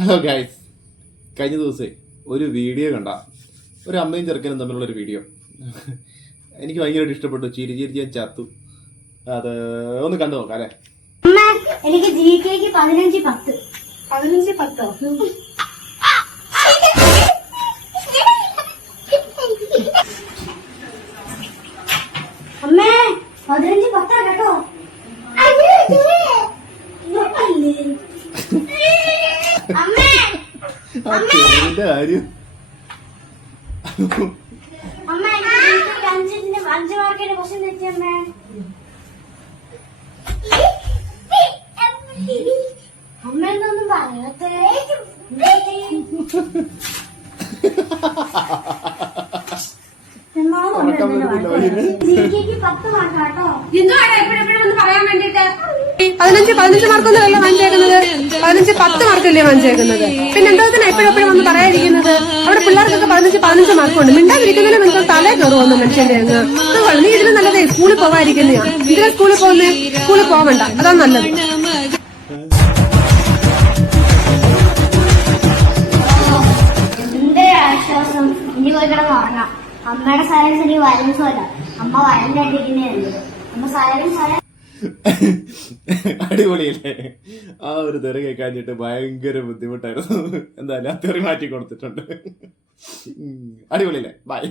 Hello guys, കഴിഞ്ഞ ദിവസമേ ഒരു വീഡിയോ കണ്ട ഒരു അമ്മയും ചെറുക്കനും തമ്മിലുള്ളൊരു വീഡിയോ എനിക്ക് ഭയങ്കരമായിട്ട് ഇഷ്ടപ്പെട്ടു. ചിരി ചിരി ഞാൻ ചത്തു. അത് ഒന്ന് കണ്ടു നോക്കാം അല്ലേ? എനിക്ക് ജികെക്ക് 15-10. 15-10. അമ്മേ 15-10 കേട്ടോ. അമ്മേ കാര്യം അമ്മ 5 മാർക്കിന്റെ ക്വസ്റ്റ്യൻ തെറ്റിയമ്മേ. അമ്മ എന്നൊന്നും പറയട്ടെ. ജികെക്ക് 10 മാർക്കാട്ടോ. എന്തുവാണ് എപ്പോഴെപ്പോഴും ഒന്ന് പറയാൻ വേണ്ടിട്ട്? 15 മാർക്കൊന്നും അല്ല വാങ്ങിച്ചേക്കുന്നത്, 15-10 മാർക്കല്ലേ വാങ്ങിച്ചേക്കുന്നത്. പിന്നെ എന്തോത്തിന് എപ്പോഴെപ്പോഴും ഒന്ന് പറയാതിരിക്കുന്നത്? അവിടെ പിള്ളേർക്കൊക്കെ 15 മാർക്കുണ്ട്. മിണ്ടാതിരിക്കുന്നതിന് നിങ്ങൾക്ക് തലേ കയറുമെന്ന് മനുഷ്യന്റെ അങ്ങ്. നീ ഇതിന് നല്ലതേ സ്കൂളിൽ പോകാതിരിക്കുന്നതാ. ഇതിനെ സ്കൂളിൽ പോകുന്നേ? സ്കൂളിൽ പോവണ്ട, അതാ നല്ലത്. എന്റെ ആശ്വാസം ഇനി പോയി കിടന്ന് ഉറങ്ങാം. അമ്മയുടെ സൈലൻസ് എനിക്ക് വയലൻസും അല്ല. അമ്മ വയലന്റ് ആയിട്ടിരിക്കുന്നതല്ലേ. അമ്മ സൈലൻസ് അടിപൊളിയല്ലേ? ആ ഒരു തെറി കേൾക്കാഞ്ഞിട്ട് ഭയങ്കര ബുദ്ധിമുട്ടായിരുന്നു. എന്തായാലും ആ തെറി മാറ്റി കൊടുത്തിട്ടുണ്ട്. അടിപൊളിയല്ലേ? ബൈ.